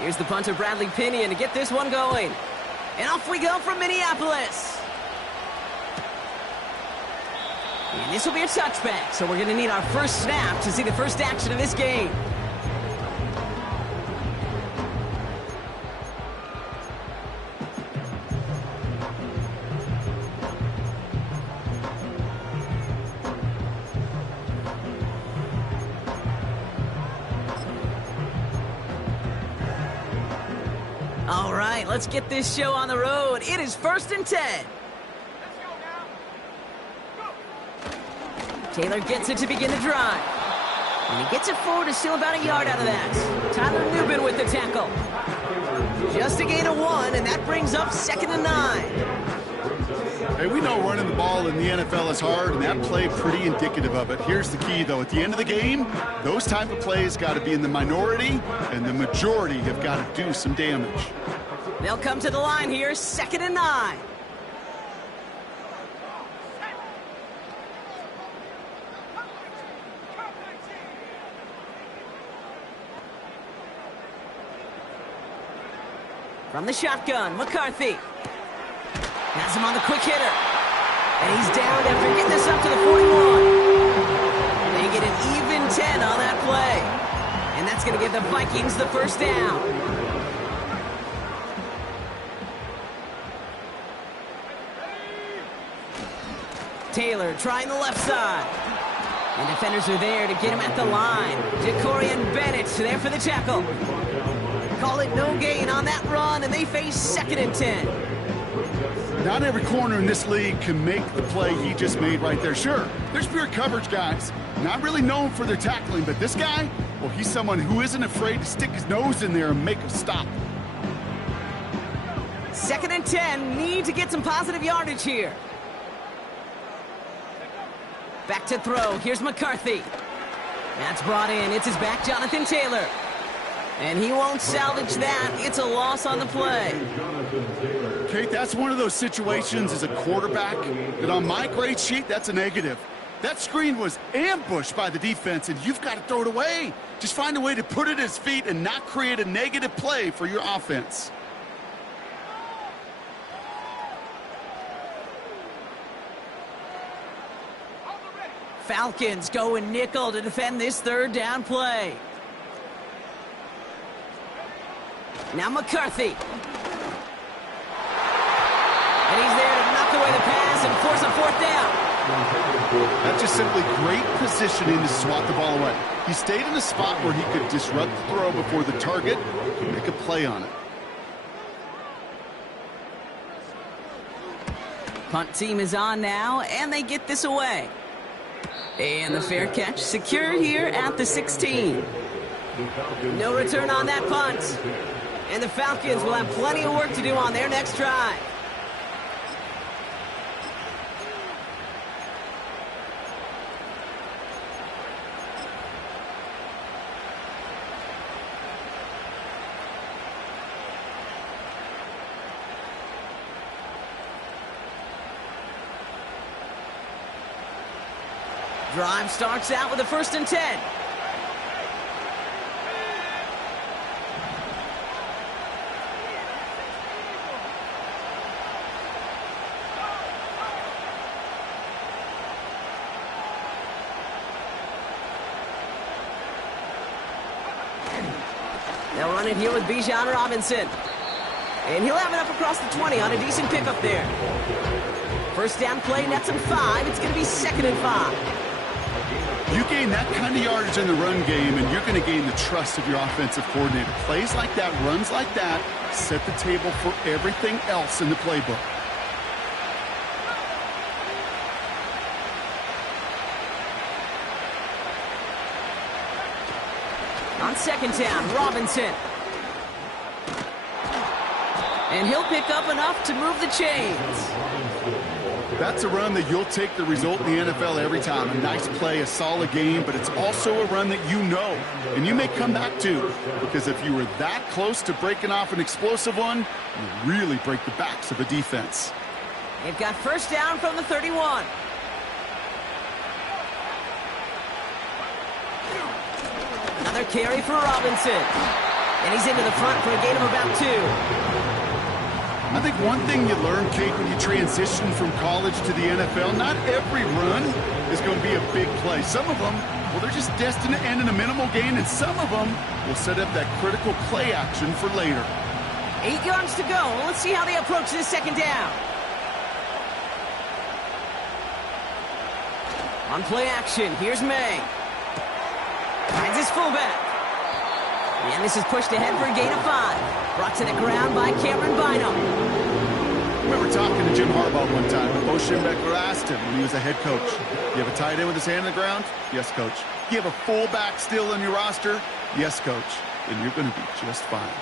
Here's the punter, Bradley Pinion, to get this one going. And off we go from Minneapolis. And this will be a touchback, so we're going to need our first snap to see the first action of this game. All right, let's get this show on the road. It is 1st and 10. Taylor gets it to begin the drive. And he gets it forward to steal about a yard out of that. Tyler Newbin with the tackle. Just a gain of 1, and that brings up 2nd and 9. Hey, we know running the ball in the NFL is hard, and that play pretty indicative of it. Here's the key, though. At the end of the game, those type of plays got to be in the minority, and the majority have got to do some damage. They'll come to the line here, 2nd and 9. From the shotgun, McCarthy. Has him on the quick hitter. And he's down after getting this up to the 41. They get an even 10 on that play. And that's going to give the Vikings the first down. Taylor trying the left side. And defenders are there to get him at the line. Jacorian Bennett there for the tackle. Call it no gain on that run, and they face 2nd and 10. Not every corner in this league can make the play he just made right there. Sure, there's pure coverage guys, not really known for their tackling, but this guy, well, he's someone who isn't afraid to stick his nose in there and make a stop. 2nd and 10, need to get some positive yardage here. Back to throw, here's McCarthy. That's brought in, it's his back, Jonathan Taylor. And he won't salvage that. It's a loss on the play. Kate, that's one of those situations as a quarterback that on my grade sheet, that's a negative. That screen was ambushed by the defense, and you've got to throw it away. Just find a way to put it at his feet and not create a negative play for your offense. Falcons go in nickel to defend this 3rd down play. Now McCarthy. And he's there to knock away the pass and force a 4th down. That's just simply great positioning to swat the ball away. He stayed in a spot where he could disrupt the throw before the target and make a play on it. Punt team is on now, and they get this away. And the fair catch secure here at the 16. No return on that punt. And the Falcons will have plenty of work to do on their next drive. Drive starts out with a 1st and 10. They'll run it here with Bijan Robinson. And he'll have it up across the 20 on a decent pickup there. 1st down play, nets him 5. It's going to be 2nd and 5. You gain that kind of yardage in the run game, and you're going to gain the trust of your offensive coordinator. Plays like that, runs like that, set the table for everything else in the playbook. On 2nd down, Robinson. And he'll pick up enough to move the chains. That's a run that you'll take the result in the NFL every time. A nice play, a solid game, but it's also a run that you know, and you may come back to, because if you were that close to breaking off an explosive one, you really break the backs of a defense. They've got 1st down from the 31. Another carry for Robinson. And he's into the front for a gain of about 2. I think one thing you learn, Kate, when you transition from college to the NFL, not every run is going to be a big play. Some of them, well, they're just destined to end in a minimal gain, and some of them will set up that critical play action for later. 8 yards to go. Let's see how they approach this second down. On play action, here's May. Finds his fullback. And this is pushed ahead for a gain of 5. Brought to the ground by Cameron Bynum. I remember talking to Jim Harbaugh one time. Bo Schembechler asked him when he was a head coach, you have a tight end with his hand on the ground? Yes, coach. You have a fullback still on your roster? Yes, coach. And you're going to be just fine.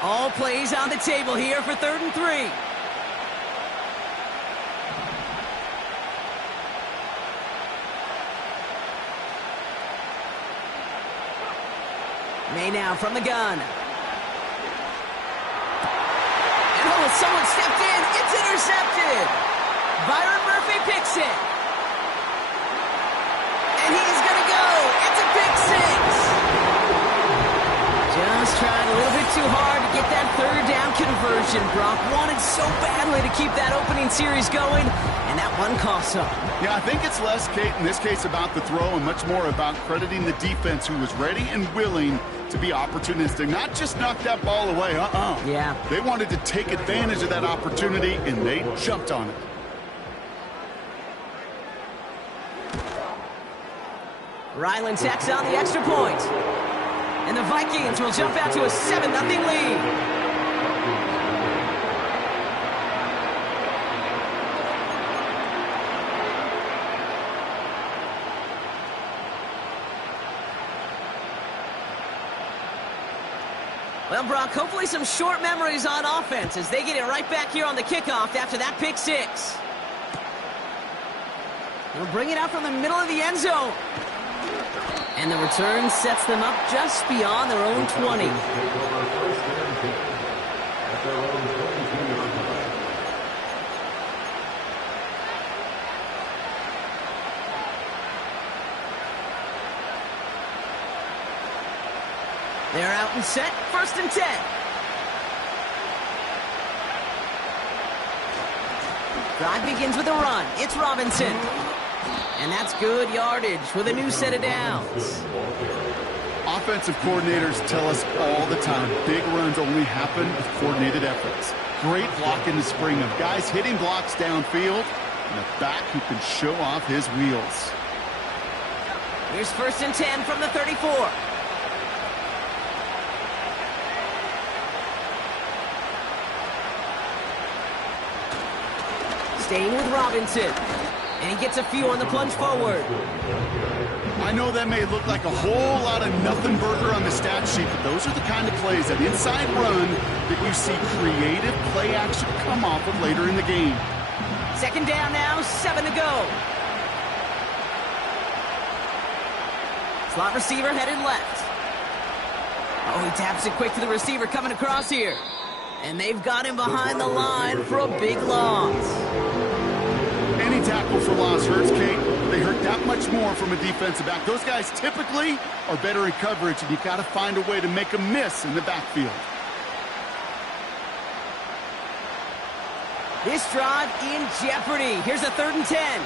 All plays on the table here for 3rd and 3. May now from the gun. And oh, someone stepped in. It's intercepted. Byron Murphy picks it. And he's going to go. It's a pick 6. Just trying a little bit too hard to get that 3rd down conversion. Brock wanted so badly to keep that opening series going, and that one cost him. Yeah, I think it's less, Kate, in this case about the throw and much more about crediting the defense who was ready and willing to be opportunistic, not just knock that ball away. Yeah. They wanted to take advantage of that opportunity, and they jumped on it. Ryland tacks on the extra point. And the Vikings will jump out to a 7-0 lead. Well, Brock, hopefully some short memories on offense as they get it right back here on the kickoff after that pick 6. They'll bring it out from the middle of the end zone. And the return sets them up just beyond their own 20. They're out and set, 1st and 10. Drive begins with a run. It's Robinson. And that's good yardage with a new set of downs. Offensive coordinators tell us all the time, big runs only happen with coordinated efforts. Great block in the spring of guys hitting blocks downfield and a back who can show off his wheels. Here's 1st and 10 from the 34. Staying with Robinson. And he gets a few on the plunge forward. I know that may look like a whole lot of nothing burger on the stat sheet, but those are the kind of plays, that inside run, that you see creative play action come off of later in the game. 2nd down now, 7 to go. Slot receiver headed left. Oh, he taps it quick to the receiver coming across here. And they've got him behind the line for a big loss. Any tackle for loss hurts, Kate. They hurt that much more from a defensive back. Those guys typically are better in coverage, and you've got to find a way to make a miss in the backfield. This drive in jeopardy. Here's a 3rd and 10.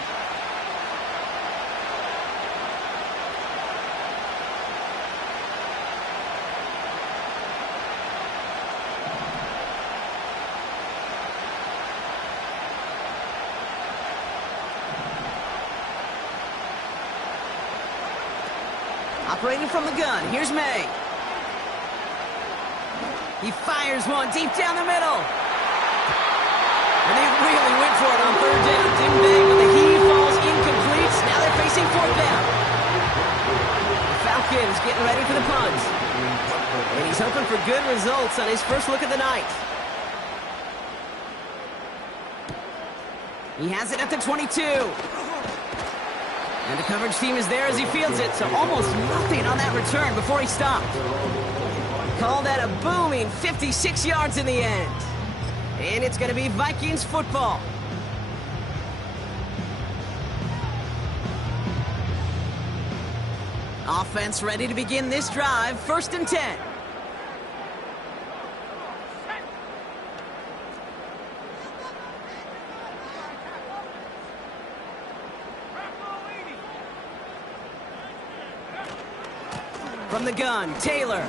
Operating from the gun, here's May. He fires one deep down the middle. And they really went for it on 3rd down, didn't they? But the heave falls incomplete. Now they're facing 4th down. The Falcons getting ready for the punt. And he's hoping for good results on his first look of the night. He has it at the 22. And the coverage team is there as he fields it, so almost nothing on that return before he stopped. Call that a booming 56 yards in the end. And it's going to be Vikings football. Offense ready to begin this drive. 1st and 10. From the gun, Taylor.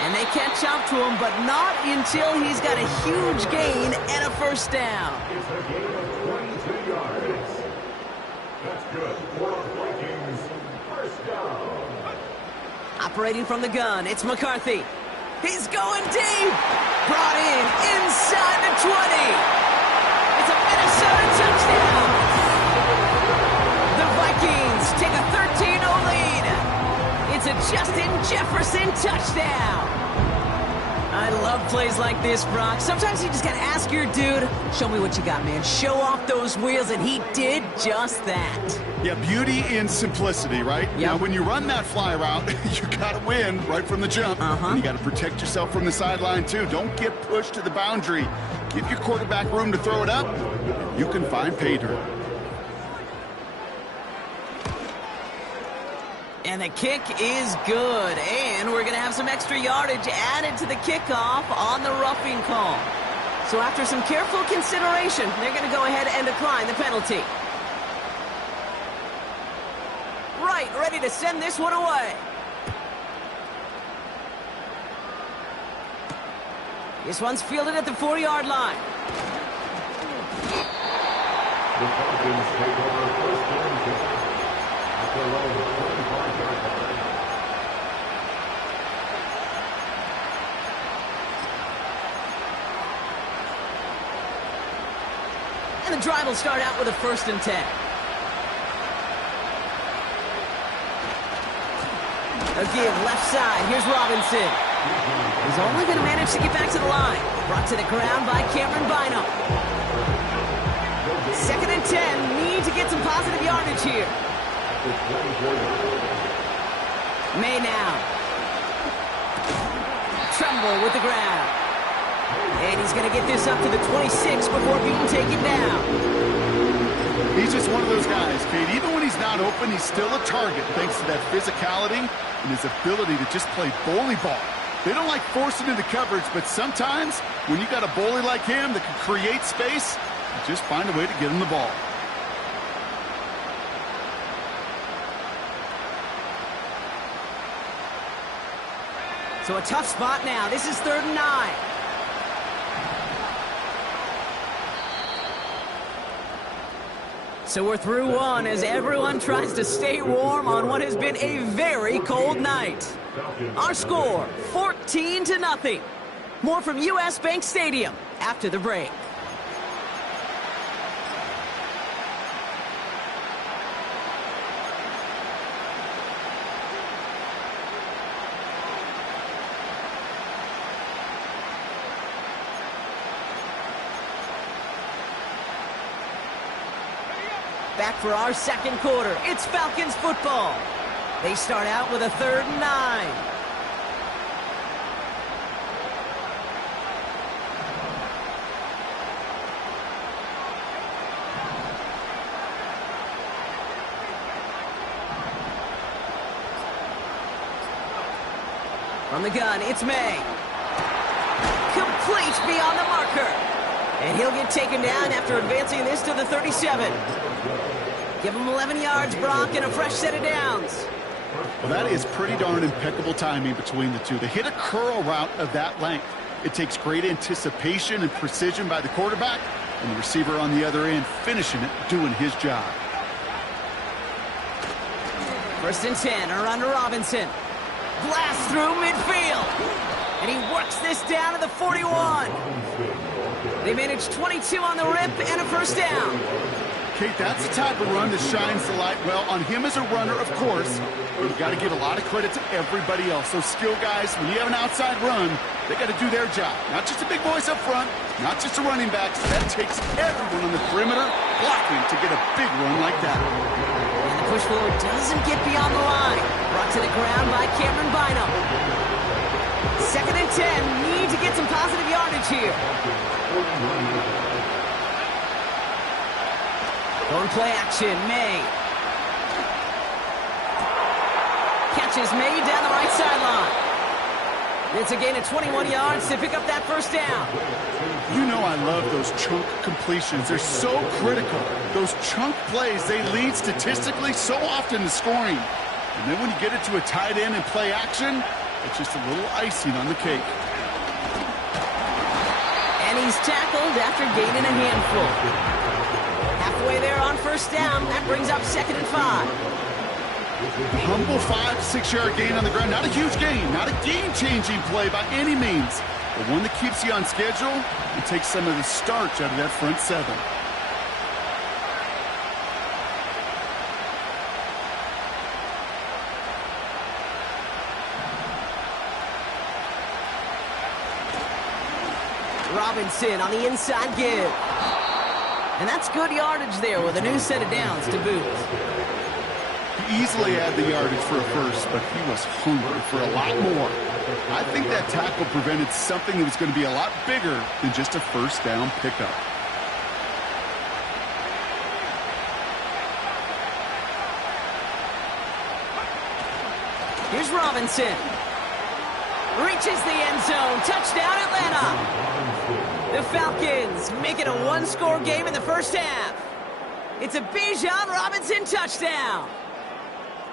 And they catch up to him, but not until he's got a huge gain and a 1st down. It's a gain of 22 yards. That's good for the Vikings. 1st down. Operating from the gun, it's McCarthy. He's going deep. Brought in inside the 20. It's a Minnesota touchdown. The Vikings take a 13-0 lead. It's a Justin Jefferson touchdown. I love plays like this, Brock. Sometimes you just got to ask your dude, show me what you got, man. Show off those wheels, and he did just that. Yeah, beauty in simplicity, right? Yeah. Now, when you run that fly route, you got to win right from the jump. And you got to protect yourself from the sideline, too. Don't get pushed to the boundary. Give your quarterback room to throw it up. You can find pay dirt. And the kick is good. And we're going to have some extra yardage added to the kickoff on the roughing call. So after some careful consideration, they're going to go ahead and decline the penalty. Right, ready to send this one away. This one's fielded at the 40-yard line. The Falcons take over 1st and 10 at their own 45-yard line. And the drive will start out with a 1st and 10. A give left side. Here's Robinson. He's only going to manage to get back to the line. Brought to the ground by Cameron Bynum. 2nd and 10. Need to get some positive yardage here. May now. Tremble with the grab. And he's going to get this up to the 26 before being taken down. He's just one of those guys, Kate. Even when he's not open, he's still a target thanks to that physicality and his ability to just play bully ball. They don't like forcing into coverage, but sometimes when you got a bully like him that can create space, you just find a way to get him the ball. So a tough spot now. This is 3rd and 9. So we're through one as everyone tries to stay warm on what has been a very cold night. Our score, 14-0. More from US Bank Stadium after the break. Back for our 2nd quarter. It's Falcons football. They start out with a 3rd and 9. From the gun, it's May. Complete beyond the marker. And he'll get taken down after advancing this to the 37. Give him 11 yards, Brock, and a fresh set of downs. Well, that is pretty darn impeccable timing between the two. They hit a curl route of that length. It takes great anticipation and precision by the quarterback, and the receiver on the other end finishing it, doing his job. 1st and 10, around to Robinson. Blast through midfield. And he works this down to the 41. They manage 22 on the rip and a 1st down. Kate, that's the type of run that shines the light well on him as a runner, of course. But you've got to give a lot of credit to everybody else. Those skill guys, when you have an outside run, they got to do their job. Not just a big voice up front, not just a running back. That takes everyone on the perimeter blocking to get a big run like that. And the push forward doesn't get beyond the line. Brought to the ground by Cameron Bynum. 2nd and 10. Need to get some positive yardage here. Going play action, May. is made down the right sideline. It's a gain of 21 yards to pick up that first down. You know I love those chunk completions. They're so critical. Those chunk plays, they lead statistically so often to scoring. And then when you get it to a tight end and play action, it's just a little icing on the cake. And he's tackled after gaining a handful. Halfway there on first down. That brings up 2nd and 5. Humble 5-6 yard gain on the ground. Not a huge gain, not a game-changing play by any means, but one that keeps you on schedule and takes some of the starch out of that front seven. Robinson on the inside give. And that's good yardage there with a new set of downs to boot. Easily had the yardage for a first, but he was hungry for a lot more. I think that tackle prevented something that was going to be a lot bigger than just a first down pickup. Here's Robinson. Reaches the end zone. Touchdown, Atlanta. The Falcons make it a one-score game in the first half. It's a Bijan Robinson touchdown.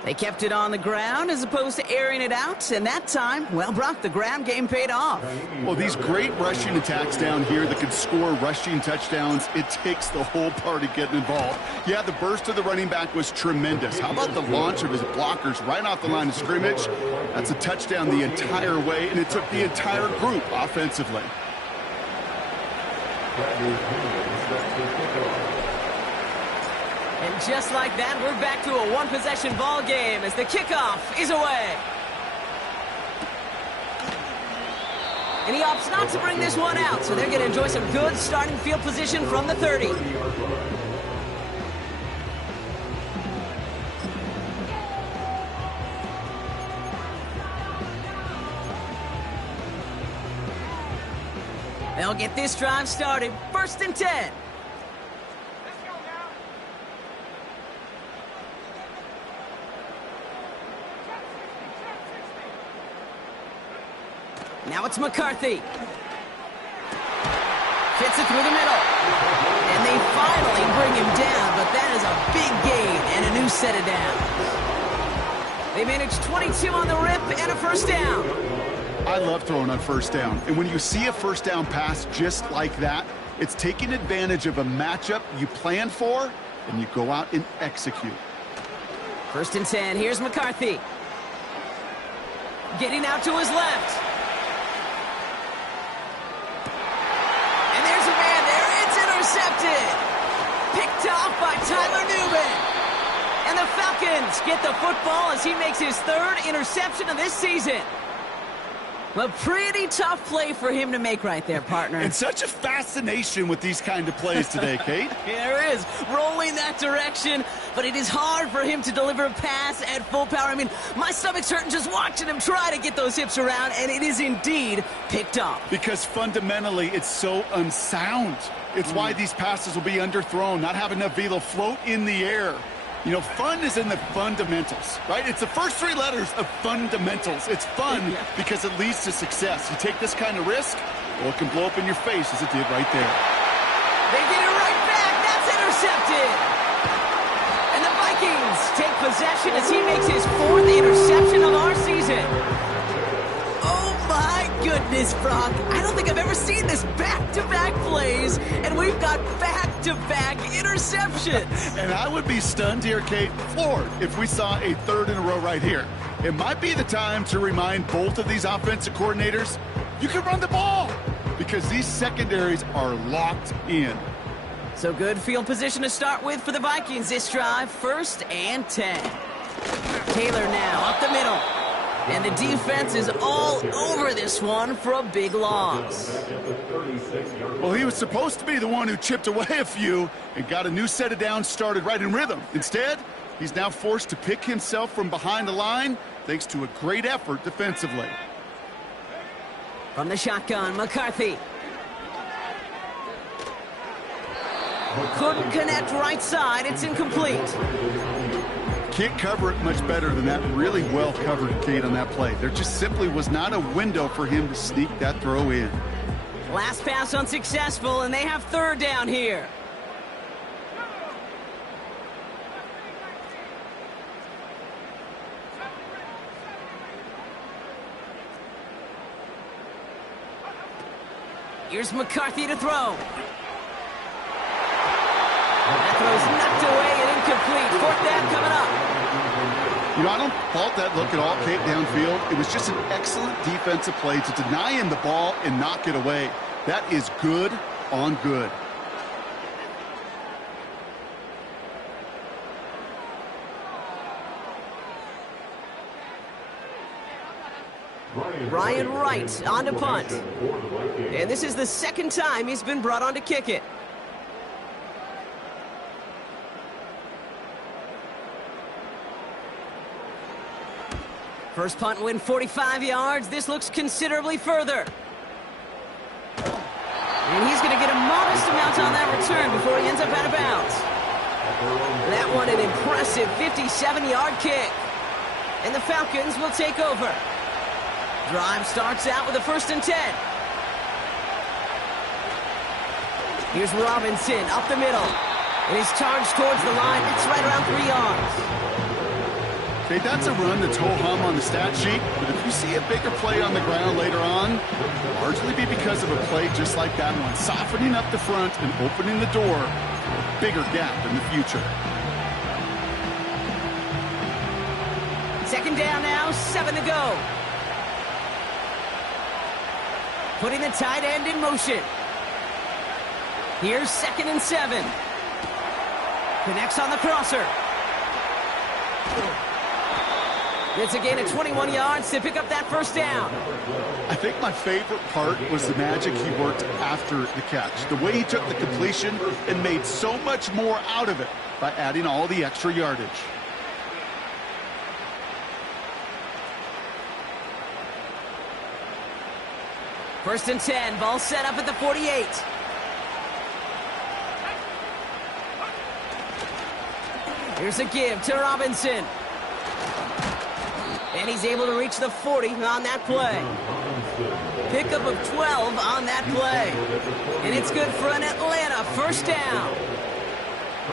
They kept it on the ground as opposed to airing it out, and that time, well, Brock, the ground game paid off. Well, these great rushing attacks down here that could score rushing touchdowns, it takes the whole party getting involved. Yeah, the burst of the running back was tremendous. How about the launch of his blockers right off the line of scrimmage? That's a touchdown the entire way, and it took the entire group offensively. And just like that, we're back to a one-possession ball game as the kickoff is away. And he opts not to bring this one out, so they're going to enjoy some good starting field position from the 30. They'll get this drive started. 1st and 10. Now it's McCarthy. Fits it through the middle. And they finally bring him down, but that is a big gain and a new set of downs. They managed 22 on the rip and a first down. I love throwing on first down. And when you see a first down pass just like that, it's taking advantage of a matchup you plan for, and you go out and execute. 1st and 10. Here's McCarthy. Getting out to his left. Intercepted. Picked off by Tyler Newman. And the Falcons get the football as he makes his 3rd interception of this season. A pretty tough play for him to make right there, partner. And such a fascination with these kind of plays today, Kate. Yeah, there is. Rolling that direction, but it is hard for him to deliver a pass at full power. I mean, my stomach's hurting just watching him try to get those hips around, and it is indeed picked up. Because fundamentally, it's so unsound. It's why these passes will be underthrown, not have enough velo float in the air. You know, fun is in the fundamentals, right? It's the first 3 letters of fundamentals. It's fun because it leads to success. You take this kind of risk, well, it can blow up in your face as it did right there. They get it right back. That's intercepted. And the Vikings take possession as he makes his 4th interception of our season. Oh, my goodness, Brock. I don't think I've ever seen this back-to-back plays, and we've got back-to-back interceptions. And I would be stunned here, Kate, floored if we saw a 3rd in a row right here. It might be the time to remind both of these offensive coordinators, you can run the ball because these secondaries are locked in. So good field position to start with for the Vikings this drive. 1st and 10. Taylor now up the middle. And the defense is all over this one for a big loss. Well, he was supposed to be the one who chipped away a few and got a new set of downs started right in rhythm. Instead, he's now forced to pick himself from behind the line thanks to a great effort defensively. From the shotgun, McCarthy. Couldn't connect right side. It's incomplete. can't cover it much better than that really well-covered gate on that play. There just simply was not a window for him to sneak that throw in. Last pass unsuccessful, and they have third down here. Here's McCarthy to throw. That throw's knocked away and incomplete. Fourth down coming up. You know, I don't fault that look at all, Kate, downfield. It was just an excellent defensive play to deny him the ball and knock it away. That is good on good. Brian Wright on to punt. And this is the second time he's been brought on to kick it. First punt win 45 yards. This looks considerably further. And he's going to get a modest amount on that return before he ends up out of bounds. That one an impressive 57-yard kick. And the Falcons will take over. Drive starts out with a 1st and 10. Here's Robinson up the middle. And he's charged towards the line. It's right around 3 yards. Okay, that's a run that's ho-hum on the stat sheet, but if you see a bigger play on the ground later on, it'll largely be because of a play just like that one, softening up the front and opening the door for a bigger gap in the future. Second down now, 7 to go. Putting the tight end in motion. Here's 2nd and 7. Connects on the crosser. It's a gain of 21 yards to pick up that first down. I think my favorite part was the magic he worked after the catch. The way he took the completion and made so much more out of it by adding all the extra yardage. First and 10, ball set up at the 48. Here's a give to Robinson. And he's able to reach the 40 on that play. Pickup of 12 on that play. And it's good for an Atlanta first down.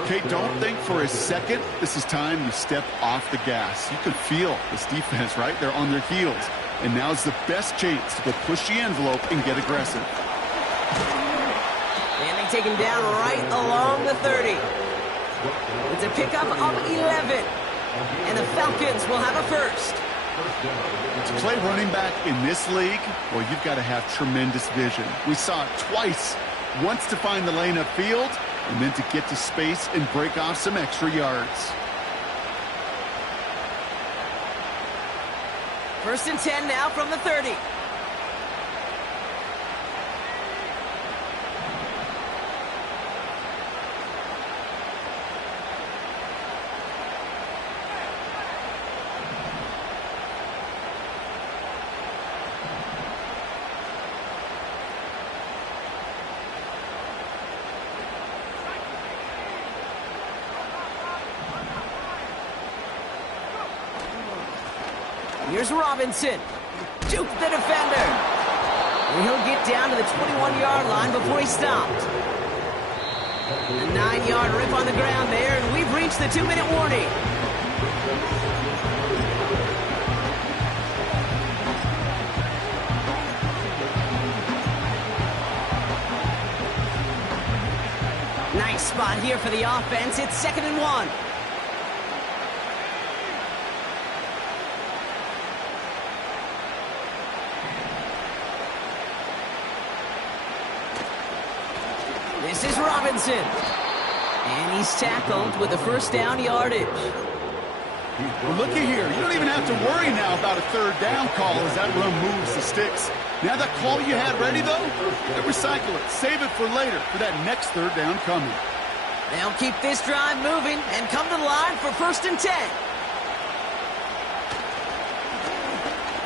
Okay, don't think for a second this is time you step off the gas. You could feel this defense, right? They're on their heels. And now's the best chance to go push the envelope and get aggressive. And they take him down right along the 30. It's a pickup of 11. And the Falcons will have a first. To play running back in this league, well, you've got to have tremendous vision. We saw it twice. Once to find the lane upfield, and then to get to space and break off some extra yards. First and 10 now from the 30. Here's Robinson. Juke the defender. And he'll get down to the 21-yard line before he stopped. A 9-yard rip on the ground there, and we've reached the 2-minute warning. Nice spot here for the offense. It's 2nd and 1. This is Robinson. And he's tackled with the first down yardage. Well, looky here. You don't even have to worry now about a third down call as that run moves the sticks. Now that call you had ready, though, recycle it. Save it for later for that next third down coming. They'll keep this drive moving and come to the line for 1st and 10.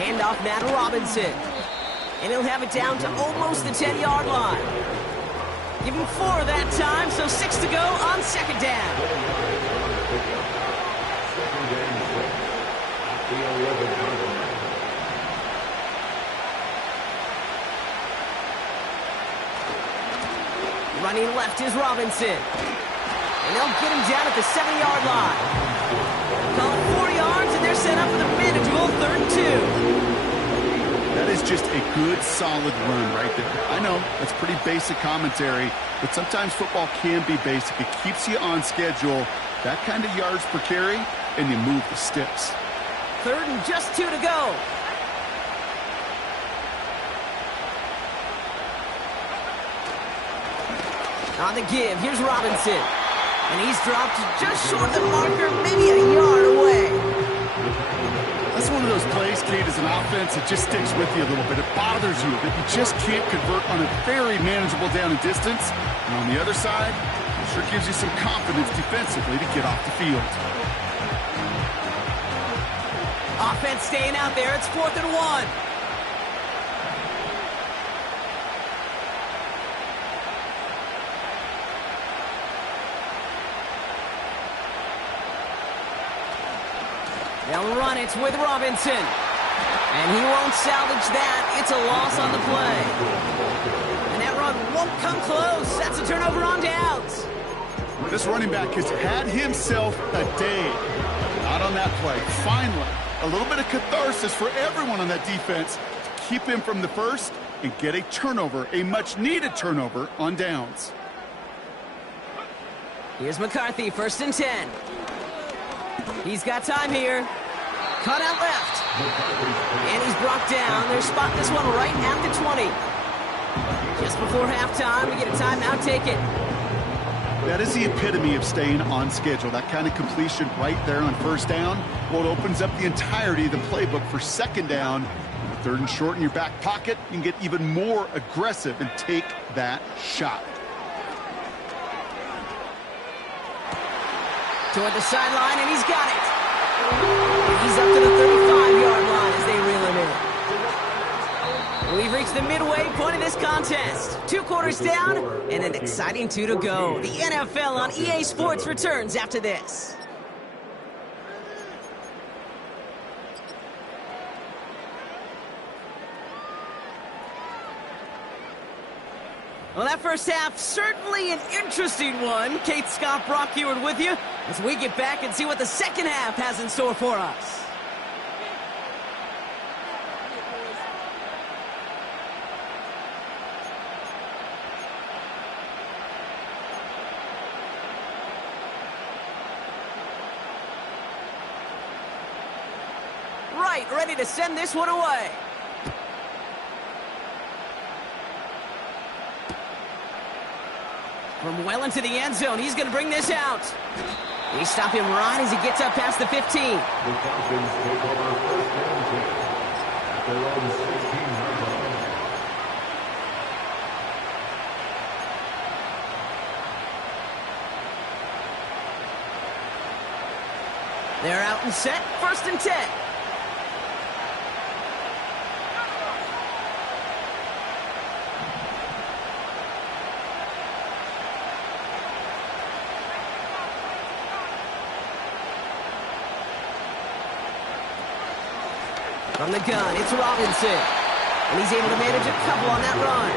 Handoff now to Robinson. And he'll have it down to almost the 10-yard line. Give him 4 that time, so 6 to go on 2nd down. the 11-yard line. Running left is Robinson. And they'll get him down at the 7-yard line. Call it 4 yards, and they're set up for the manageable 3rd and 2. That is just a good, solid run right there. I know, that's pretty basic commentary, but sometimes football can be basic. It keeps you on schedule, that kind of yards per carry, and you move the sticks. 3rd and just 2 to go. On the give, here's Robinson. And he's dropped just short of the marker, maybe a yard away. That's one of those plays, Kate, as an offense, it just sticks with you a little bit. It bothers you that you just can't convert on a very manageable down and distance. And on the other side, it sure gives you some confidence defensively to get off the field. Offense staying out there. It's 4th and 1. They'll run it with Robinson. And he won't salvage that. It's a loss on the play. And that run won't come close. That's a turnover on downs. This running back has had himself a day. Not on that play. Finally, a little bit of catharsis for everyone on that defense to keep him from the first and get a turnover, a much-needed turnover on downs. Here's McCarthy, 1st and 10. He's got time here. Cut out left. And he's brought down. They'll spot this one right at the 20. Just before halftime, we get a timeout taken. That is the epitome of staying on schedule. That kind of completion right there on 1st down. Well, it opens up the entirety of the playbook for 2nd down. With 3rd and short in your back pocket, you can get even more aggressive and take that shot. Toward the sideline, and he's got it. And he's up to the 35-yard line as they reel him in. We've reached the midway point of this contest. 2 quarters down, and an exciting 2 to go. The NFL on EA Sports returns after this. Well, that first half, certainly an interesting one. Kate Scott, Brock Heward with you as we get back and see what the second half has in store for us. Right, ready to send this one away. From well into the end zone, he's going to bring this out. They stop him right as he gets up past the 15. The Falcons take over 1st and 10 at their own 16-yard line. They're out and set, 1st and 10. From the gun, it's Robinson. And he's able to manage a couple on that run.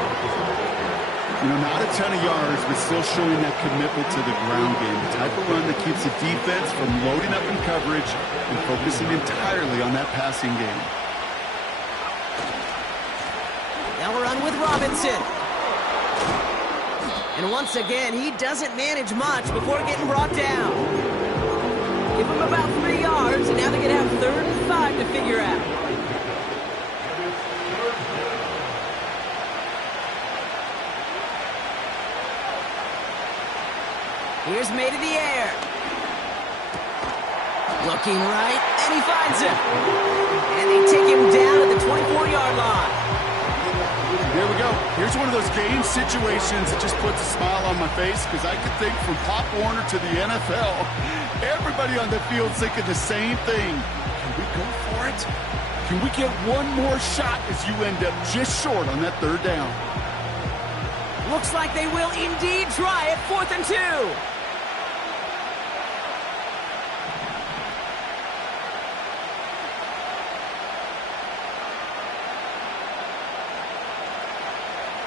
You know, not a ton of yards, but still showing that commitment to the ground game. The type of run that keeps the defense from loading up in coverage and focusing entirely on that passing game. Now we're on with Robinson. And once again, he doesn't manage much before getting brought down. Give him about 3 yards, and now they're going to have 3rd and 5 to figure out. Here's made in the air. Looking right, and he finds him. And they take him down at the 24-yard line. There we go. Here's one of those game situations that just puts a smile on my face because I could think from Pop Warner to the NFL, everybody on the field thinking the same thing. Can we go for it? Can we get one more shot as you end up just short on that 3rd down? Looks like they will indeed try it, 4th and 2.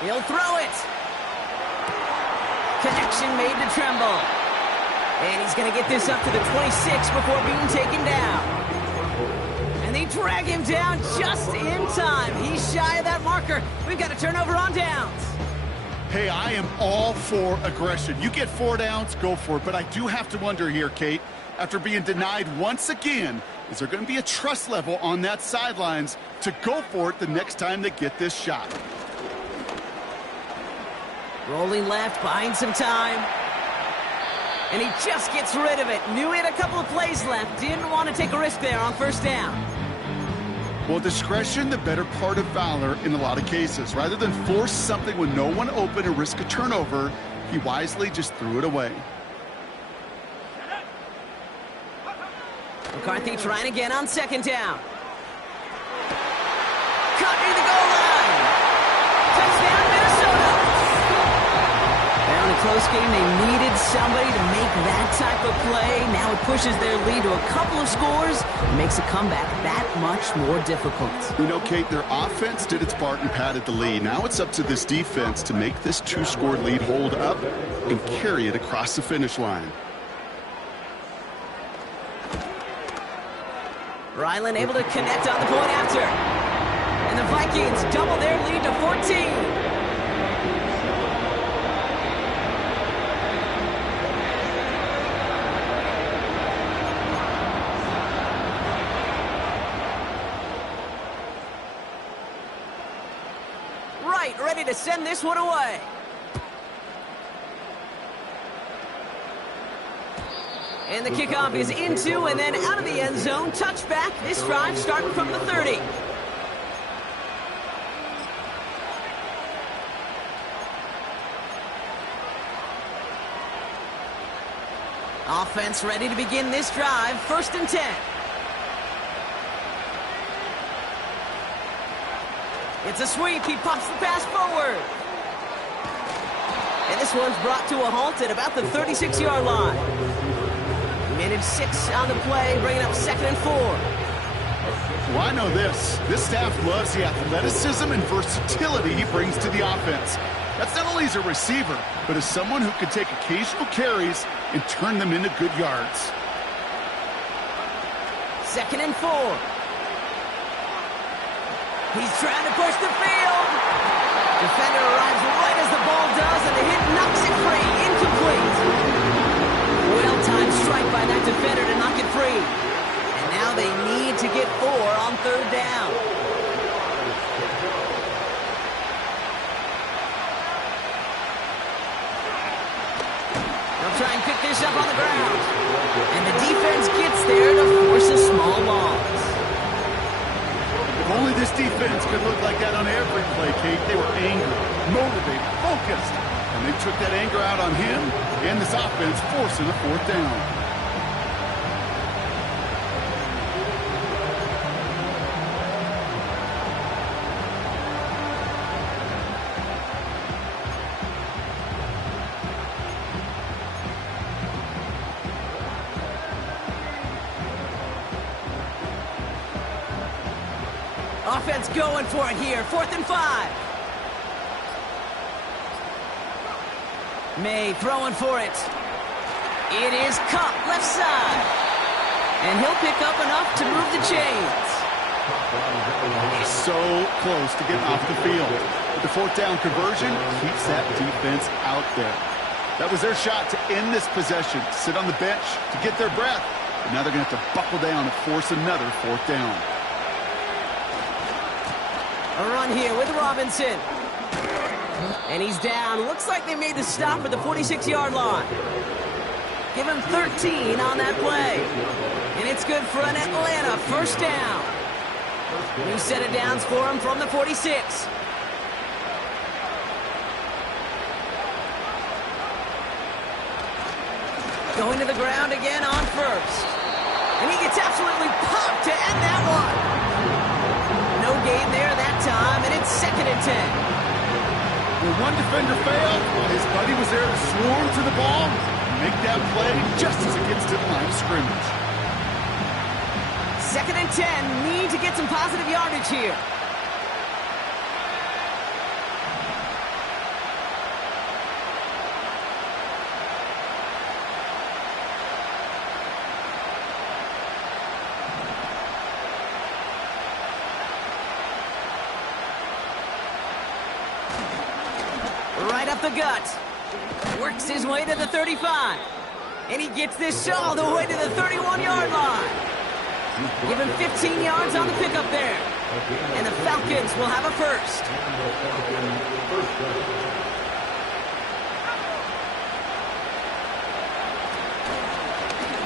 He'll throw it. Connection made to Tremble. And he's going to get this up to the 26 before being taken down. And they drag him down just in time. He's shy of that marker. We've got a turnover on downs. Hey, I am all for aggression. You get 4 downs, go for it. But I do have to wonder here, Kate, after being denied once again, is there going to be a trust level on that sidelines to go for it the next time they get this shot? Rolling left, buying some time. And he just gets rid of it. Knew he had a couple of plays left. Didn't want to take a risk there on first down. Well, discretion, the better part of valor in a lot of cases. Rather than force something with no one open and risk a turnover, he wisely just threw it away. McCarthy trying again on second down. Caught near the goal line. Touchdown, Minnesota. Down a close game, they needed somebody to make that type of play. Now it pushes their lead to a couple of scores and makes a comeback that much more difficult. You know, Kate, their offense did its part and padded the lead. Now it's up to this defense to make this 2-score lead hold up and carry it across the finish line. Ryland able to connect on the point after. And the Vikings double their lead to 14. Right, ready to send this one away. And the kickoff is into and then out of the end zone. Touchback. This drive starting from the 30. Offense ready to begin this drive. 1st and 10. It's a sweep. He pops the pass forward. And this one's brought to a halt at about the 36-yard line. Minute 6 on the play, bringing up 2nd and 4. Well, I know this. This staff loves the athleticism and versatility he brings to the offense. That's not only as a receiver, but as someone who can take occasional carries and turn them into good yards. 2nd and 4. He's trying to push the field. Defender arrives right as the ball does, and the hit knocks it free. Incomplete. Well-timed strike by that defender to knock it free. And now they need to get 4 on 3rd down. They'll try and pick this up on the ground. And the defense gets there to force a small loss. If only this defense could look like that on every play, Kate. They were angry, motivated, focused. And they took that anger out on him and this offense, forcing a 4th down. Offense going for it here. 4th and 5. May throwing for it. It is Cup, left side. And he'll pick up enough to move the chains. He's so close to getting off the field. But the 4th down conversion keeps that defense out there. That was their shot to end this possession, sit on the bench to get their breath. But now they're going to have to buckle down and force another 4th down. A run here with Robinson. And he's down. Looks like they made the stop at the 46-yard line. Give him 13 on that play. And it's good for an Atlanta 1st down. New set of downs for him from the 46. Going to the ground again on 1st. And he gets absolutely popped to end that one. No gain there that time, and it's 2nd and 10. When one defender failed, his buddy was there to swarm to the ball and make that play just as it gets to the line of scrimmage. 2nd and 10, need to get some positive yardage here. Right up the gut. Works his way to the 35. And he gets this all the way to the 31-yard line. Give him 15 yards on the pickup there. And the Falcons will have a first.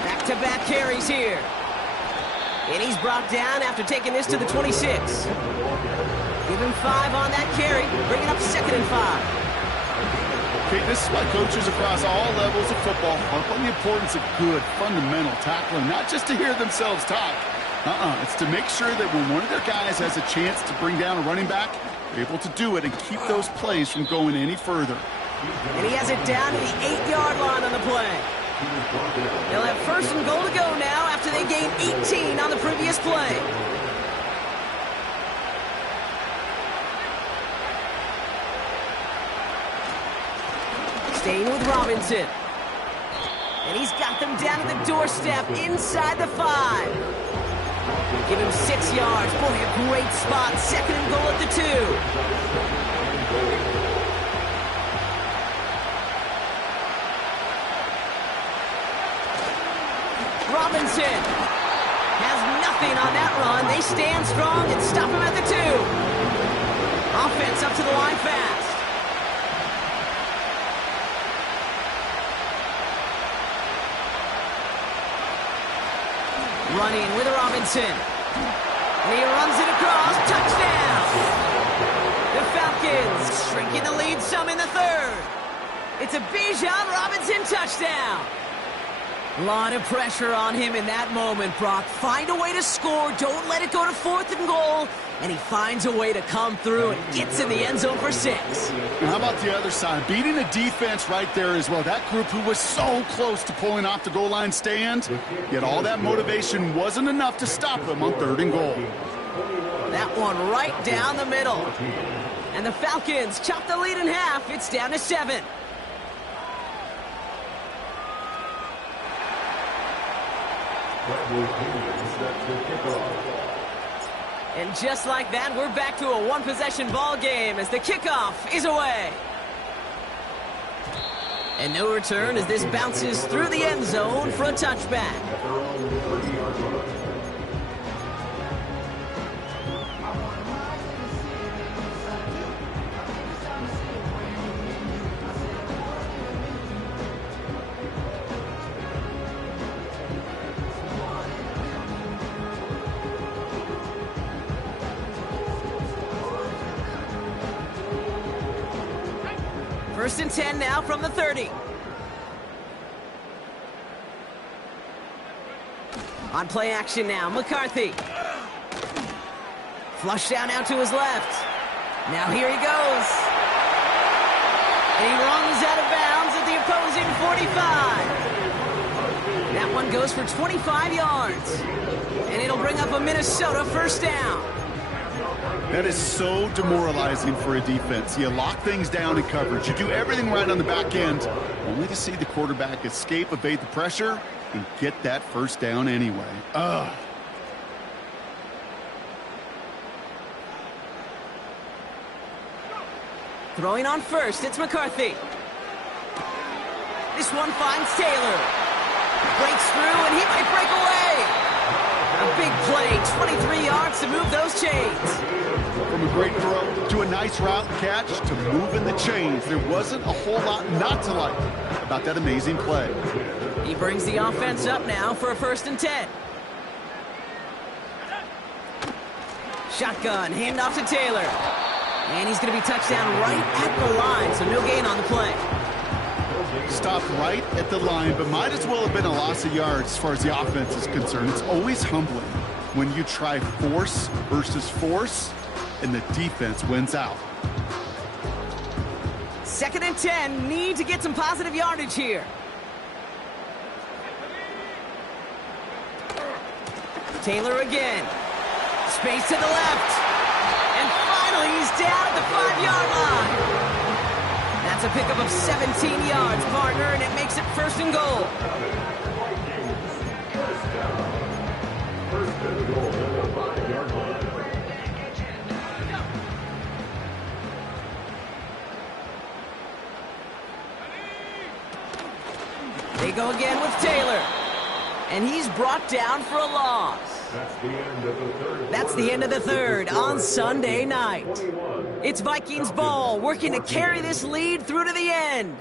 Back-to-back carries here. And he's brought down after taking this to the 26. Give him 5 on that carry. Bring it up 2nd and 5. Okay, this is why coaches across all levels of football harp on the importance of good, fundamental tackling, not just to hear themselves talk. It's to make sure that when one of their guys has a chance to bring down a running back, they're able to do it and keep those plays from going any further. And he has it down to the 8-yard line on the play. They'll have 1st and goal to go now after they gained 18 on the previous play. Staying with Robinson. And he's got them down to the doorstep inside the 5. Give him 6 yards. Boy, a great spot. 2nd and goal at the 2. Robinson has nothing on that run. They stand strong and stop him at the 2. Offense up to the line fast. Running with Robinson. And he runs it across. Touchdown! The Falcons shrinking the lead some in the 3rd. It's a Bijan Robinson touchdown. A lot of pressure on him in that moment, Brock. Find a way to score. Don't let it go to 4th and goal. And he finds a way to come through and gets in the end zone for 6. And how about the other side? Beating a defense right there as well. That group who was so close to pulling off the goal line stand, yet all that motivation wasn't enough to stop them on 3rd and goal. That one right down the middle. And the Falcons chop the lead in half. It's down to 7. And just like that, we're back to a one-possession ball game as the kickoff is away. And no return as this bounces through the end zone for a touchback. First and 10 now from the 30. On play action now, McCarthy. Flush down out to his left. Now here he goes. And he runs out of bounds at the opposing 45. That one goes for 25 yards. And it'll bring up a Minnesota first down. That is so demoralizing for a defense. You lock things down in coverage. You do everything right on the back end, only to see the quarterback escape, evade the pressure, and get that first down anyway. Ugh. Throwing on first, it's McCarthy. This one finds Taylor. Breaks through, and he might break away. A big play, 23 yards to move those chains. From a great throw to a nice route catch to moving the chains, there wasn't a whole lot not to like about that amazing play. He brings the offense up now for a 1st and 10. Shotgun, handoff to Taylor. And he's going to be touched down right at the line, so no gain on the play. Stopped right at the line, but might as well have been a loss of yards as far as the offense is concerned. It's always humbling when you try force versus force, and the defense wins out. 2nd and 10, need to get some positive yardage here. Taylor again. Space to the left. And finally, he's down at the 5-yard line. That's a pickup of 17 yards, partner, and it makes it 1st and goal. First and goal at the 5-yard line. go again with Taylor. And he's brought down for a loss. That's the end of the third. That's the end of the third on Sunday night. It's Vikings ball, working to carry this lead through to the end.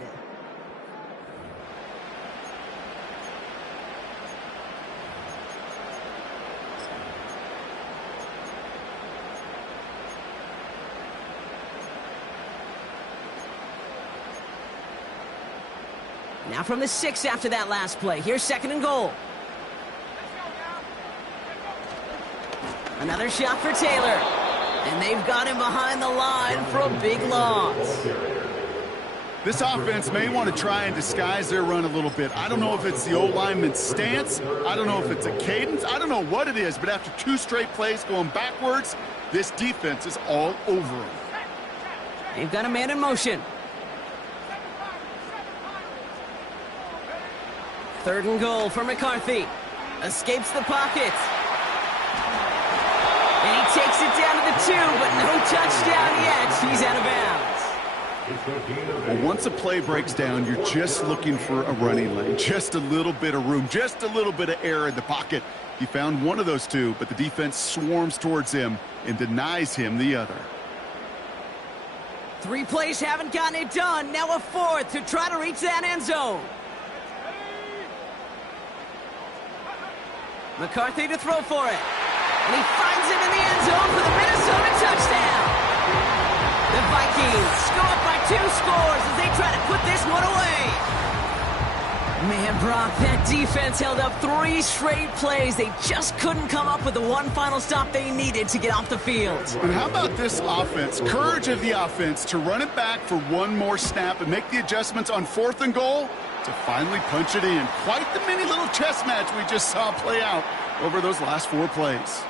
Now from the 6 after that last play. Here's 2nd and goal. Another shot for Taylor. And they've got him behind the line for a big loss. This offense may want to try and disguise their run a little bit. I don't know if it's the old lineman's stance. I don't know if it's a cadence. I don't know what it is, but after 2 straight plays going backwards, this defense is all over them. They've got a man in motion. 3rd and goal for McCarthy. Escapes the pocket. And he takes it down to the 2, but no touchdown yet. He's out of bounds. Well, once a play breaks down, you're just looking for a running lane. Just a little bit of room, just a little bit of air in the pocket. He found one of those 2, but the defense swarms towards him and denies him the other. 3 plays haven't gotten it done. Now a 4th to try to reach that end zone. McCarthy to throw for it. And he finds it in the end zone for the Minnesota touchdown. The Vikings go up by 2 scores as they try to put this one away. Man, Brock, that defense held up 3 straight plays. They just couldn't come up with the one final stop they needed to get off the field. And how about this offense? Courage of the offense to run it back for one more snap and make the adjustments on 4th and goal to finally punch it in. Quite the mini little chess match we just saw play out over those last 4 plays.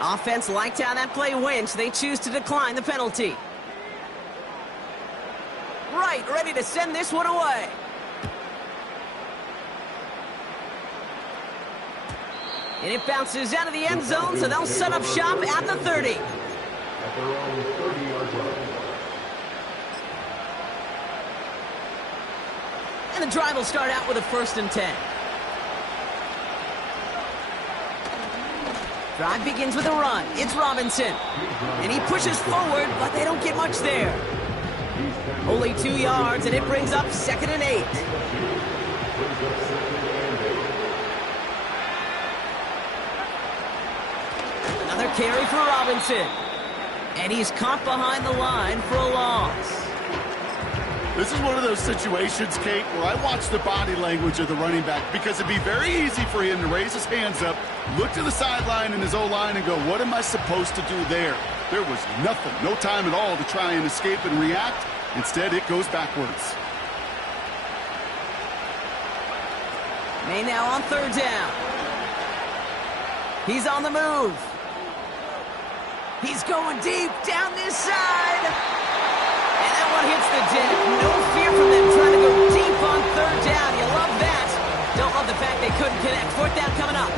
Offense liked how that play went, so they choose to decline the penalty. Right, ready to send this one away. And it bounces out of the end zone, so they'll set up shop at the 30. At their own 30-yard line. And the drive will start out with a 1st and 10. Drive begins with a run. It's Robinson. And he pushes forward, but they don't get much there. Only 2 yards, and it brings up 2nd and 8. Another carry for Robinson. And he's caught behind the line for a loss. This is one of those situations, Kate, where I watch the body language of the running back because it'd be very easy for him to raise his hands up, look to the sideline in his O-line and go, what am I supposed to do there? There was nothing, no time at all to try and escape and react. Instead, it goes backwards. May now on 3rd down. He's on the move. He's going deep down this side. And that one hits the deck. No fear from them trying to go deep on 3rd down. You love that. Don't love the fact they couldn't connect. 4th down coming up.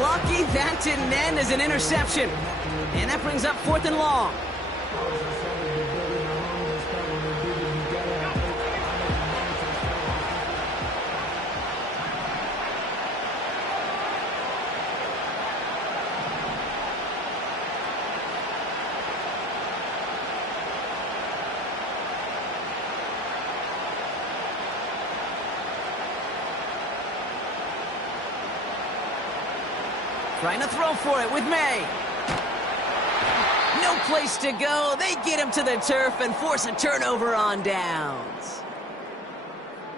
Lucky that didn't end as an interception. And that brings up 4th and long. Trying to throw for it with May. No place to go. They get him to the turf and force a turnover on downs.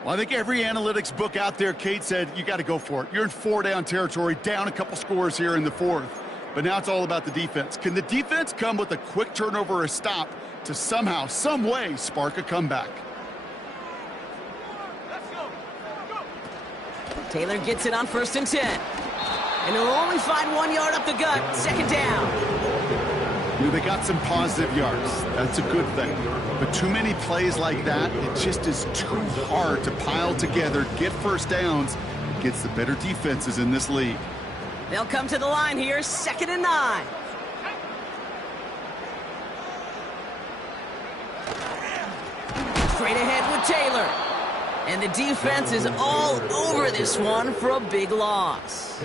Well, I think every analytics book out there, Kate, said you got to go for it. You're in 4-down territory, down a couple scores here in the 4th. But now it's all about the defense. Can the defense come with a quick turnover or a stop to somehow, some way, spark a comeback? Taylor gets it on 1st and 10. And he'll only find 1 yard up the gut. 2nd down. They got some positive yards. That's a good thing. But too many plays like that, it just is too hard to pile together, get 1st downs, against the better defenses in this league. They'll come to the line here, 2nd and 9. Straight ahead with Taylor. And the defense is all over this one for a big loss.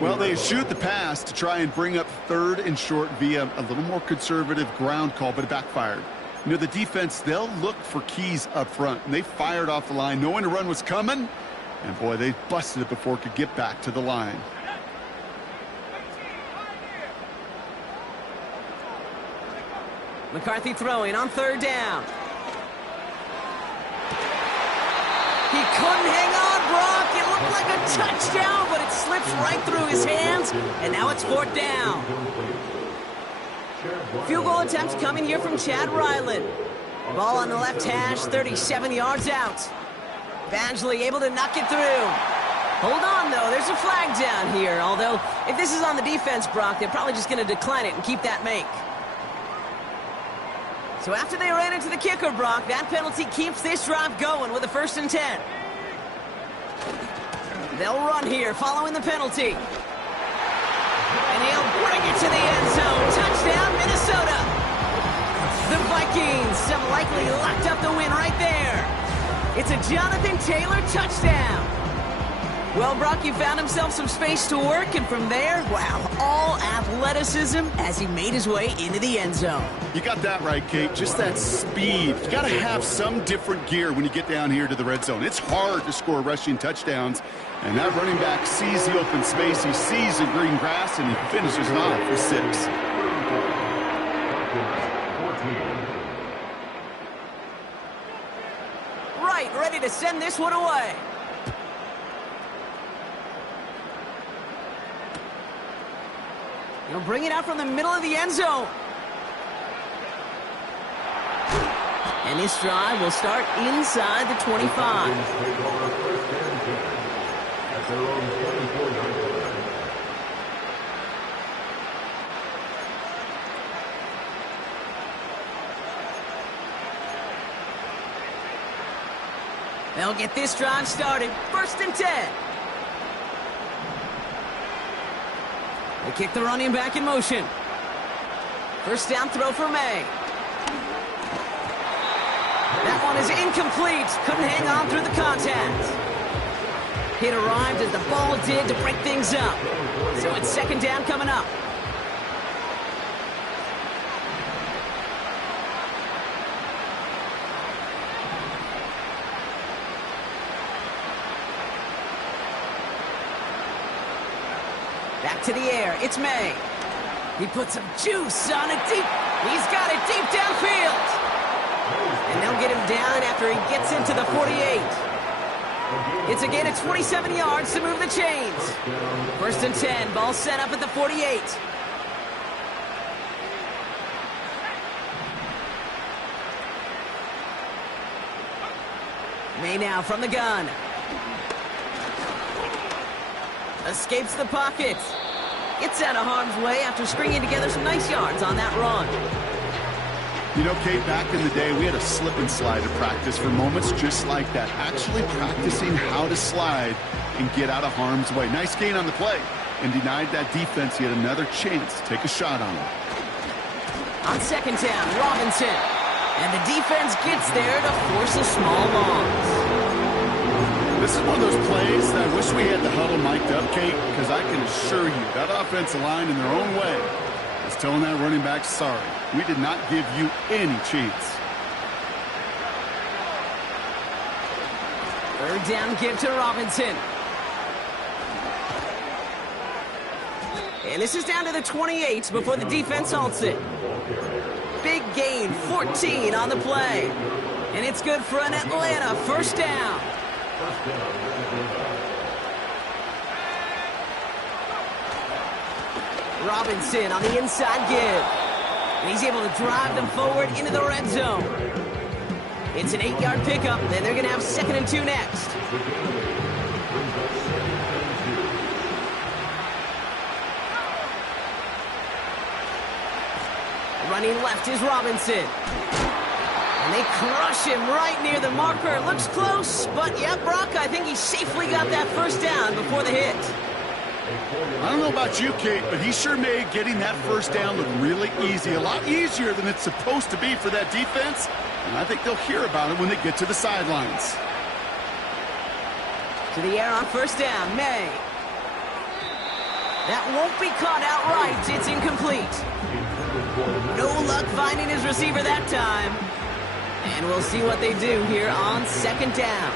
Well, they shoot the pass to try and bring up 3rd and short via a little more conservative ground call, but it backfired. You know, the defense, they'll look for keys up front, and they fired off the line knowing the run was coming, and boy, they busted it before it could get back to the line. McCarthy throwing on 3rd down. He couldn't hang on, Brock. It looked like a touchdown, but it slips right through his hands, and now it's 4th down. Field goal attempts coming here from Chad Ryland. Ball on the left hash, 37 yards out. Badgley able to knock it through. Hold on, though. There's a flag down here, although if this is on the defense, Brock, they're probably just going to decline it and keep that make. So after they ran into the kicker, Brock, that penalty keeps this drive going with a 1st and 10. They'll run here following the penalty. And he'll bring it to the end zone. Touchdown, Minnesota. The Vikings have likely locked up the win right there. It's a Jonathan Taylor touchdown. Well, Brock, he found himself some space to work, and from there, wow, all athleticism as he made his way into the end zone. You got that right, Kate. Just that speed. You got to have some different gear when you get down here to the red zone. It's hard to score rushing touchdowns, and that running back sees the open space, he sees the green grass, and he finishes it off for 6. Right, ready to send this one away. He'll bring it out from the middle of the end zone. And this drive will start inside the 25. They'll get this drive started. 1st and 10. They kick the running back in motion. 1st down throw for May. That one is incomplete. Couldn't hang on through the contact. Hit arrived as the ball did to break things up. So it's 2nd down coming up. Back to the air. It's May. He puts some juice on it deep. He's got it deep downfield. And they'll get him down after he gets into the 48. It's a gain of 27 yards to move the chains. 1st and 10. Ball set up at the 48. May now from the gun. Escapes the pocket. Gets out of harm's way after stringing together some nice yards on that run. You know, Kate, back in the day, we had a slip and slide to practice for moments just like that. Actually practicing how to slide and get out of harm's way. Nice gain on the play. And denied that defense yet another chance to take a shot on him. On 2nd down, Robinson. And the defense gets there to force a small loss. This is one of those plays that I wish we had the huddle mic'd up, Kate, because I can assure you that offensive line in their own way is telling that running back, sorry, we did not give you any chance. 3rd down give to Robinson. And this is down to the 28 before the defense halts it. Big gain, 14 on the play. And it's good for an Atlanta 1st down. Robinson on the inside give. And he's able to drive them forward into the red zone. It's an 8-yard pickup, then they're going to have 2nd and 2 next. Running left is Robinson. And they crush him right near the marker. It looks close, but yeah, Brock, I think he safely got that 1st down before the hit. I don't know about you, Kate, but he sure made getting that 1st down look really easy. A lot easier than it's supposed to be for that defense. And I think they'll hear about it when they get to the sidelines. To the air on first down, May. That won't be caught outright. It's incomplete. No luck finding his receiver that time. And we'll see what they do here on second down.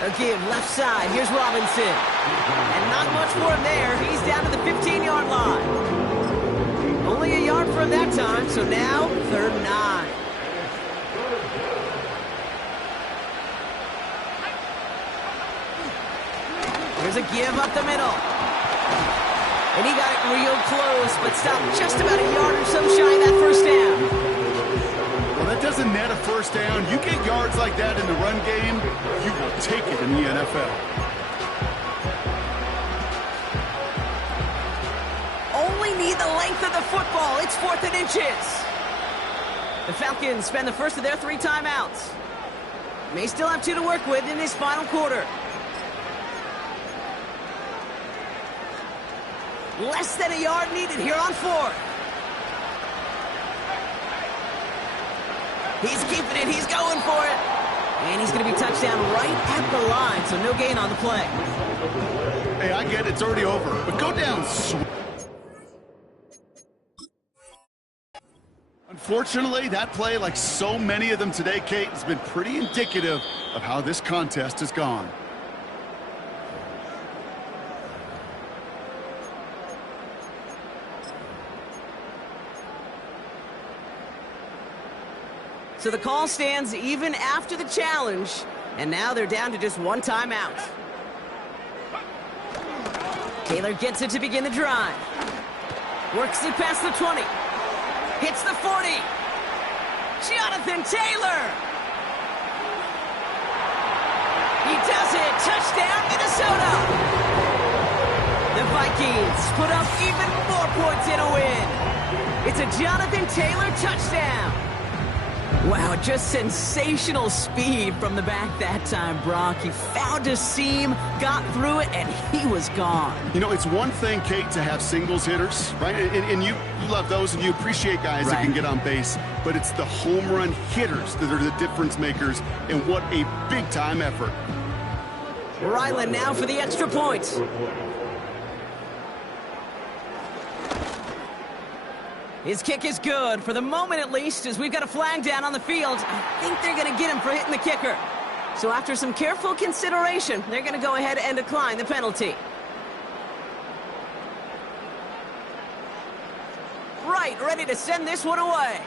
A give left side. Here's Robinson. And not much for him there. He's down to the 15-yard line. Only a yard for him that time, so now 3rd and 9. Here's a give up the middle. And he got it real close, but stopped just about a yard or so shy of that first down. Well, that doesn't net a first down. You get yards like that in the run game, you will take it in the NFL. Only need the length of the football. It's 4th and inches. The Falcons spend the first of their 3 timeouts. May still have 2 to work with in this final quarter. Less than a yard needed here on 4th. He's keeping it. He's going for it. And he's going to be touchdown right at the line, so no gain on the play. Hey, I get it. It's already over. But go down. Unfortunately, that play, like so many of them today, Kate, has been pretty indicative of how this contest has gone. So the call stands even after the challenge, and now they're down to just 1 timeout. Taylor gets it to begin the drive. Works it past the 20. Hits the 40. Jonathan Taylor. He does it. Touchdown, Minnesota. The Vikings put up even more points in a win. It's a Jonathan Taylor touchdown. Wow, just sensational speed from the back that time, Brock. He found a seam, got through it, and he was gone. You know, it's one thing, Kate, to have singles hitters, right? And you love those, and you appreciate guys that can get on base. But it's the home run hitters that are the difference makers, and what a big-time effort. Ryland now for the extra point. His kick is good, for the moment at least, as we've got a flag down on the field. I think they're going to get him for hitting the kicker. So after some careful consideration, they're going to go ahead and decline the penalty. Right, ready to send this one away.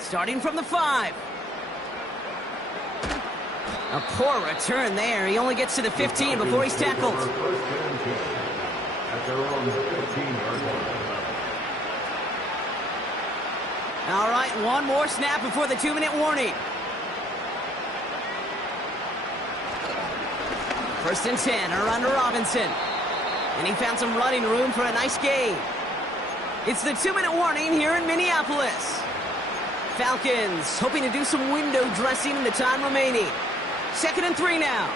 Starting from the 5. A poor return there. He only gets to the 15 before he's tackled. All right, one more snap before the 2-minute warning. 1st and 10, a run to Robinson. And he found some running room for a nice gain. It's the 2-minute warning here in Minneapolis. Falcons hoping to do some window dressing in the time remaining. 2nd and 3 now.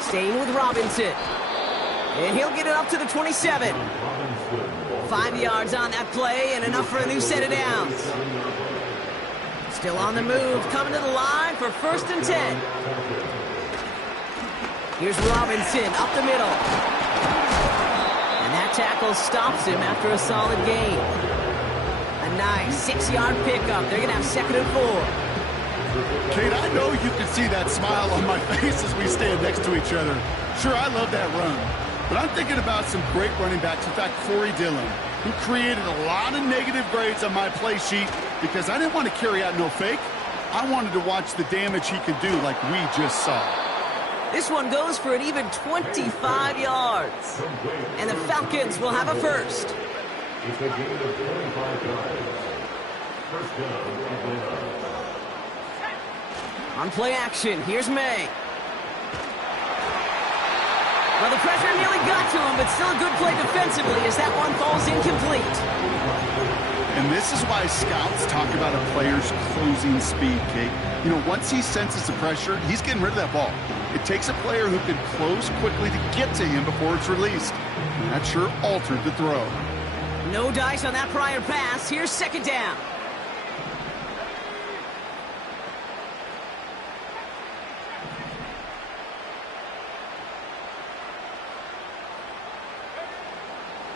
Staying with Robinson. And he'll get it up to the 27. 5 yards on that play and enough for a new set of downs. Still on the move, coming to the line for 1st and 10. Here's Robinson up the middle. And that tackle stops him after a solid gain. A nice 6-yard pickup. They're going to have 2nd and 4. Kate, I know you can see that smile on my face as we stand next to each other. Sure, I love that run. But I'm thinking about some great running backs. In fact, Corey Dillon, who created a lot of negative grades on my play sheet because I didn't want to carry out no fake. I wanted to watch the damage he could do like we just saw. This one goes for an even 25 yards. And the Falcons will have a first. It's a gain of 25 yards. First down. On play action, here's May. Well, the pressure nearly got to him, but still a good play defensively as that one falls incomplete. And this is why scouts talk about a player's closing speed, Kate. You know, once he senses the pressure, he's getting rid of that ball. It takes a player who can close quickly to get to him before it's released. And that sure altered the throw. No dice on that prior pass. Here's second down.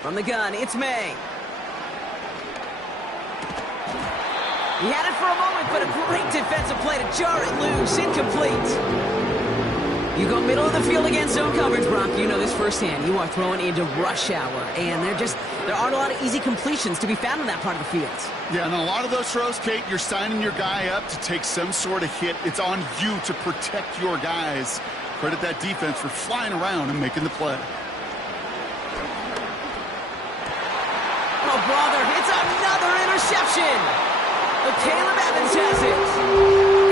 From the gun, it's May. He had it for a moment, but a great defensive play to jar it loose. Incomplete. You go middle of the field against zone coverage, Brock. You know this firsthand. You are throwing into rush hour, and there aren't a lot of easy completions to be found in that part of the field. Yeah, and a lot of those throws, Kate, you're signing your guy up to take some sort of hit. It's on you to protect your guys. Credit that defense for flying around and making the play. Oh, brother, it's another interception. But Caleb Evans has it.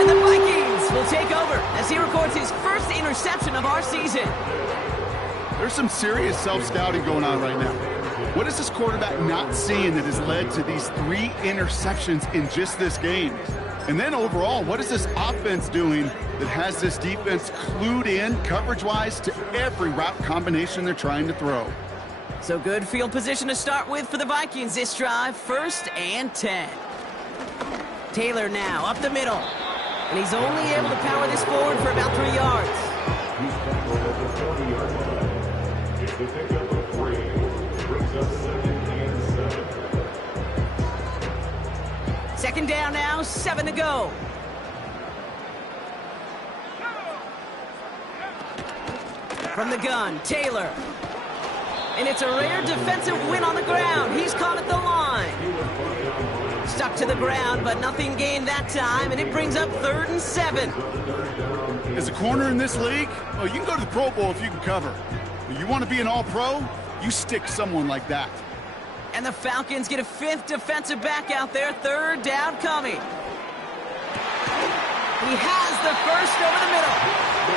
And the Vikings will take over as he records his first interception of our season. There's some serious self-scouting going on right now. What is this quarterback not seeing that has led to these 3 interceptions in just this game? And then overall, what is this offense doing that has this defense clued in coverage-wise to every route combination they're trying to throw? So good field position to start with for the Vikings this drive. 1st and 10. Taylor now up the middle. And he's only able to power this forward for about 3 yards. He's back over the 40-yard line. It's the pickup of 3. Brings up 2nd and 7. Second down now, 7 to go. From the gun, Taylor. And it's a rare defensive win on the ground. He's caught at the line. Stuck to the ground, but nothing gained that time, and it brings up 3rd and 7. As a corner in this league, well, you can go to the Pro Bowl if you can cover. But you want to be an all-pro, you stick someone like that. And the Falcons get a 5th defensive back out there. 3rd down coming. He has the first over the middle.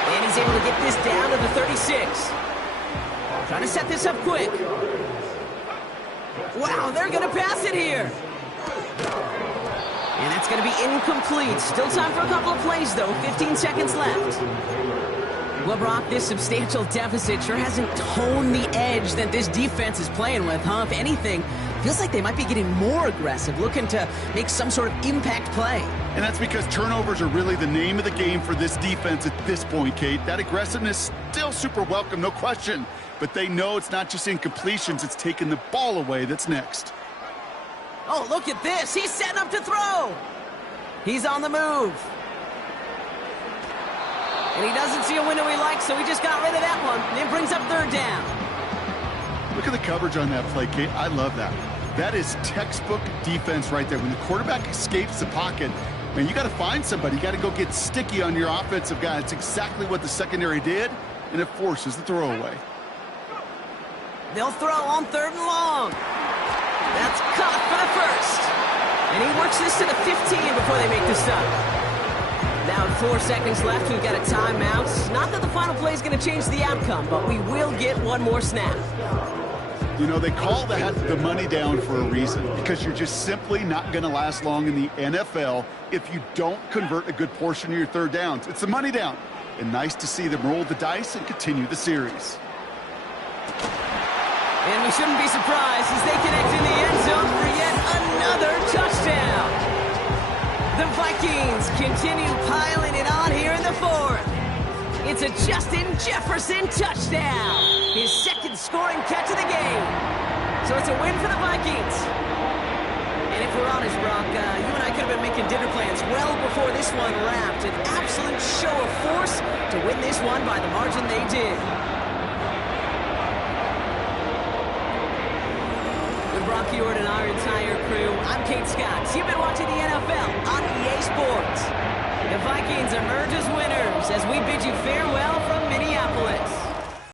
And he's able to get this down to the 36. Trying to set this up quick. Wow, they're going to pass it here. And that's going to be incomplete. Still time for a couple of plays, though. 15 seconds left. Well, Brock, this substantial deficit sure hasn't toned the edge that this defense is playing with, huh? If anything, feels like they might be getting more aggressive, looking to make some sort of impact play. And that's because turnovers are really the name of the game for this defense at this point, Kate. That aggressiveness still super welcome, no question. But they know it's not just incompletions, it's taking the ball away that's next. Oh, look at this. He's setting up to throw. He's on the move. And he doesn't see a window he likes, so he just got rid of that one. And it brings up 3rd down. Look at the coverage on that play, Kate. I love that. That is textbook defense right there. When the quarterback escapes the pocket, man, you got to find somebody. You got to go get sticky on your offensive guy. It's exactly what the secondary did, and it forces the throwaway. They'll throw on 3rd and long. That's caught for the first. And he works this to the 15 before they make the stop. Now 4 seconds left, we've got a timeout. Not that the final play is going to change the outcome, but we will get one more snap. You know, they call that the money down for a reason, because you're just simply not going to last long in the NFL if you don't convert a good portion of your 3rd downs. It's the money down. And nice to see them roll the dice and continue the series. And we shouldn't be surprised as they connect in the end zone for yet another touchdown. The Vikings continue piling it on here in the 4th. It's a Justin Jefferson touchdown. His 2nd scoring catch of the game. So it's a win for the Vikings. And if we're honest, Brock, you and I could have been making dinner plans well before this one wrapped. An absolute show of force to win this one by the margin they did. Brock Ewart and our entire crew, I'm Kate Scott. You've been watching the NFL on EA Sports. The Vikings emerge as winners as we bid you farewell from Minneapolis.